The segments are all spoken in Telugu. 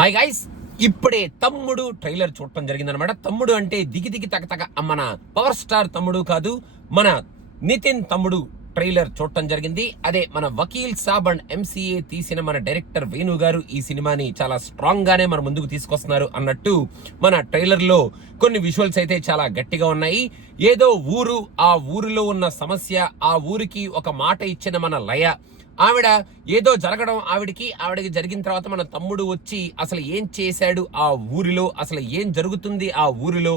హాయ్ గైస్, ఇప్పుడే తమ్ముడు ట్రైలర్ చూడటం జరిగిందనమాట. తమ్ముడు అంటే దిగి దిగి తగ మన పవర్ స్టార్ తమ్ముడు కాదు, మన నితిన్ తమ్ముడు ట్రైలర్ చూడటం జరిగింది. అదే మన వకీల్ సాబ్ అండ్ ఎంసీఏ తీసిన మన డైరెక్టర్ వేణు గారు ఈ సినిమాని చాలా స్ట్రాంగ్ గానే మన ముందుకు తీసుకొస్తున్నారు అన్నట్టు మన ట్రైలర్ లో కొన్ని విజువల్స్ అయితే చాలా గట్టిగా ఉన్నాయి. ఏదో ఊరు, ఆ ఊరిలో ఉన్న సమస్య, ఆ ఊరికి ఒక మాట ఇచ్చిన మన లయ, ఆవిడ ఏదో జరగడం, ఆవిడకి జరిగిన తర్వాత మన తమ్ముడు వచ్చి అసలు ఏం చేశాడు ఆ ఊరిలో, అసలు ఏం జరుగుతుంది ఆ ఊరిలో,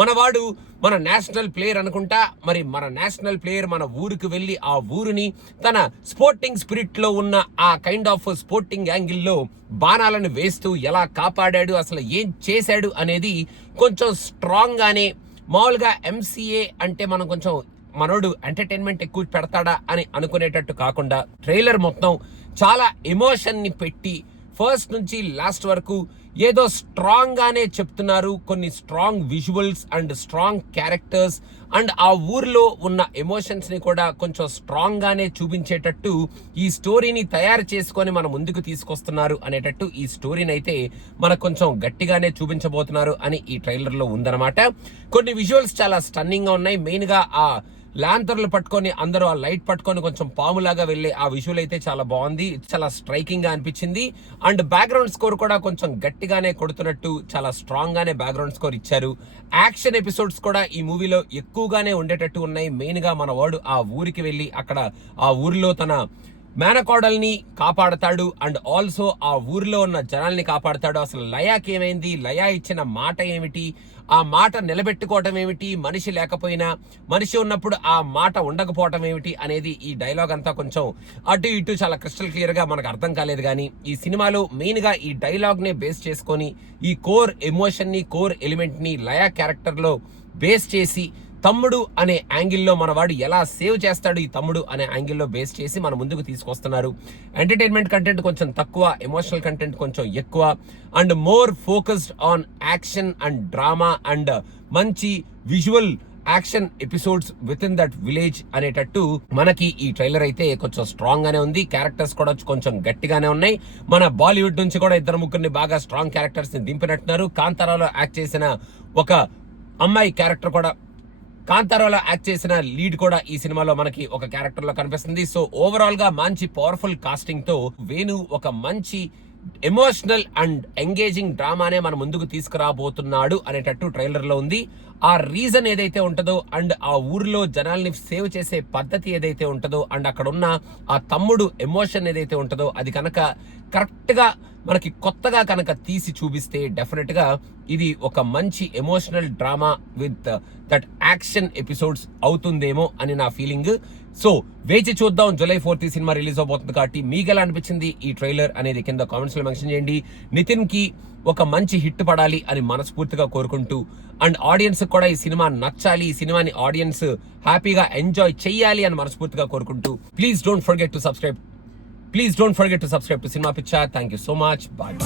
మనవాడు మన నేషనల్ ప్లేయర్ అనుకుంటా, మరి మన నేషనల్ ప్లేయర్ మన ఊరికి వెళ్ళి ఆ ఊరిని తన స్పోర్టింగ్ స్పిరిట్ లో ఉన్న ఆ కైండ్ ఆఫ్ స్పోర్టింగ్ యాంగిల్లో బాణాలను వేస్తూ ఎలా కాపాడాడు, అసలు ఏం చేశాడు అనేది కొంచెం స్ట్రాంగ్ గానే. మామూలుగా ఎంసీఏ అంటే మనం కొంచెం మనోడు ఎంటర్టైన్మెంట్ ఎక్కువ పెడతాడా అని అనుకునేటట్టు కాకుండా ట్రైలర్ మొత్తం చాలా ఎమోషన్ ని పెట్టి ఫస్ట్ నుంచి లాస్ట్ వరకు ఏదో స్ట్రాంగ్ గానే చెప్తున్నారు. కొన్ని strong visuals and strong characters and ఆ ఊర్లో ఉన్న ఎమోషన్స్ ని కూడా కొంచెం స్ట్రాంగ్ గానే చూపించేటట్టు ఈ స్టోరీని తయారు చేసుకొని మన ముందుకు తీసుకొస్తున్నారు అనేటట్టు ఈ స్టోరీని అయితే మనకు కొంచెం గట్టిగానే చూపించబోతున్నారు అని ఈ ట్రైలర్ లో ఉందన్నమాట. కొన్ని విజువల్స్ చాలా స్టన్నింగ్ గా ఉన్నాయి. మెయిన్ గా ఆ ల్యాంతర్లు పట్టుకొని అందరూ ఆ లైట్ పట్టుకొని కొంచెం పాములాగా వెళ్ళే ఆ విజువల్ అయితే చాలా బాగుంది, చాలా స్ట్రైకింగ్ గా అనిపించింది. అండ్ బ్యాక్గ్రౌండ్ స్కోర్ కూడా కొంచెం గట్టిగానే కొడుతున్నట్టు చాలా స్ట్రాంగ్ గానే బ్యాక్గ్రౌండ్ స్కోర్ ఇచ్చారు. యాక్షన్ ఎపిసోడ్స్ కూడా ఈ మూవీలో ఎక్కువగానే ఉండేటట్టు ఉన్నాయి. మెయిన్ గా మన వాడు ఆ ఊరికి వెళ్ళి అక్కడ ఆ ఊరిలో తన మేనకోడల్ని కాపాడతాడు అండ్ ఆల్సో ఆ ఊరిలో ఉన్న జనాల్ని కాపాడతాడు. అసలు లయాకి ఏమైంది, లయా ఇచ్చిన మాట ఏమిటి, ఆ మాట నిలబెట్టుకోవటం ఏమిటి, మనిషి లేకపోయినా మనిషి ఉన్నప్పుడు ఆ మాట ఉండకపోవటం ఏమిటి అనేది ఈ డైలాగ్ అంతా కొంచెం అటు ఇటు చాలా క్రిస్టల్ క్లియర్ గా మనకు అర్థం కాలేదు. కానీ ఈ సినిమాలో మెయిన్ గా ఈ డైలాగ్ నే బేస్ చేసుకొని ఈ కోర్ ఎమోషన్ ని, కోర్ ఎలిమెంట్ ని లయా క్యారెక్టర్ లో బేస్ చేసి తమ్ముడు అనే యాంగిల్లో మనవాడు ఎలా సేవ్ చేస్తాడు, ఈ తమ్ముడు అనే యాంగిల్లో బేస్ చేసి మన ముందుకు తీసుకొస్తున్నారు. ఎంటర్టైన్మెంట్ కంటెంట్ కొంచెం తక్కువ, ఎమోషనల్ కంటెంట్ కొంచెం ఎక్కువ and more focused on action and drama and మంచి visual action episodes with in that village అనేటట్టు మనకి ఈ ట్రైలర్ అయితే కొంచెం స్ట్రాంగ్ గానే ఉంది. క్యారెక్టర్స్ కూడా కొంచెం గట్టిగానే ఉన్నాయి. మన బాలీవుడ్ నుంచి కూడా ఇద్దరు ముగ్గురిని బాగా స్ట్రాంగ్ క్యారెక్టర్స్ ని దింపినట్టున్నారు. కాంతారాలో యాక్ట్ చేసిన ఒక అమ్మాయి క్యారెక్టర్ కూడా, కాంతారాలో యాక్ట్ చేసిన లీడ్ కూడా ఈ సినిమాలో మనకి ఒక క్యారెక్టర్ లో కనిపిస్తుంది. సో ఓవరాల్ గా మంచి పవర్ఫుల్ కాస్టింగ్ తో వేణు ఒక మంచి ఎమోషనల్ అండ్ ఎంగేజింగ్ డ్రామానే మన ముందుకు తీసుకురాబోతున్నాడు అనేటట్టు ట్రైలర్ లో ఉంది. ఆ రీజన్ ఏదైతే ఉంటుందో అండ్ ఆ ఊరిలో జనాల్ని సేవ్ చేసే పద్ధతి ఏదైతే ఉంటుందో అండ్ అక్కడ ఉన్న ఆ తమ్ముడు ఎమోషన్ ఏదైతే ఉంటుందో అది కనుక కరెక్ట్ గా మనకి కొత్తగా కనుక తీసి చూపిస్తే డెఫినెట్ గా ఇది ఒక మంచి emotional drama with that action episodes అవుతుందేమో అని నా ఫీలింగ్. సో వేచి చూద్దాం. జూలై 4th సినిమా రిలీజ్ అవబోతుంది కాబట్టి మీకు ఎలా అనిపించింది ఈ ట్రైలర్ అనేది కింద కామెంట్స్ లో మెన్షన్ చేయండి. నితిన్ కి ఒక మంచి హిట్ పడాలి అని మనస్ఫూర్తిగా కోరుకుంటూ అండ్ ఆడియన్స్ కూడా ఈ సినిమా నచ్చాలి, ఈ సినిమాని ఆడియన్స్ హ్యాపీగా ఎంజాయ్ చెయ్యాలి అని మనస్ఫూర్తిగా కోరుకుంటూ please don't forget to subscribe. Please don't forget to subscribe to Cinema Picture. Thank you so much. Bye.